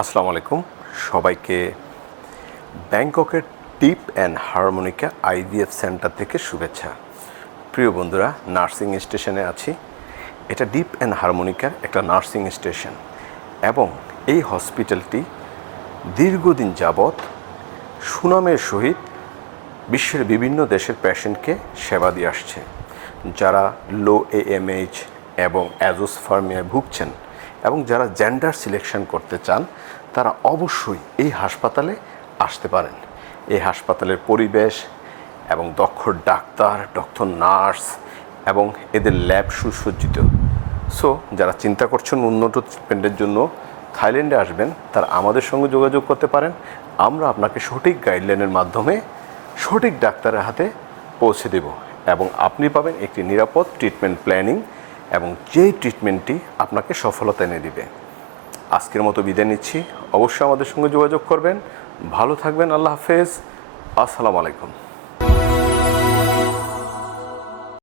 আসসালামু আলাইকুম সবাইকে ব্যাংককের deep and harmonica IVF centre থেকে শুভেচ্ছা। প্রিয় বন্ধুরা, নার্সিং স্টেশনে আছি। এটা ডিপ অ্যান্ড হারমোনিকার একটা নার্সিং স্টেশন এবং এই হসপিটালটি দীর্ঘদিন যাবৎ সুনামের সহিত বিশ্বের বিভিন্ন দেশের পেশেন্টকে সেবা দিয়ে আসছে। যারা লো এএমএইচ এবং অ্যাজোসপার্মিয়ায় ভুগছেন এবং যারা জেন্ডার সিলেকশন করতে চান তারা অবশ্যই এই হাসপাতালে আসতে পারেন। এই হাসপাতালের পরিবেশ এবং দক্ষ ডাক্তার, দক্ষ নার্স এবং এদের ল্যাব সুসজ্জিত। সো যারা চিন্তা করছেন উন্নত ট্রিটমেন্টের জন্য থাইল্যান্ডে আসবেন, তারা আমাদের সঙ্গে যোগাযোগ করতে পারেন। আমরা আপনাকে সঠিক গাইডলাইনের মাধ্যমে সঠিক ডাক্তারের হাতে পৌঁছে দেব এবং আপনি পাবেন একটি নিরাপদ ট্রিটমেন্ট প্ল্যানিং এবং যেই ট্রিটমেন্টটি আপনাকে সফলতা এনে দিবে। আজকের মতো বিদায় নিচ্ছি। অবশ্যই আমাদের সঙ্গে যোগাযোগ করবেন। ভালো থাকবেন। আল্লাহ হাফেজ। আসসালামু আলাইকুম।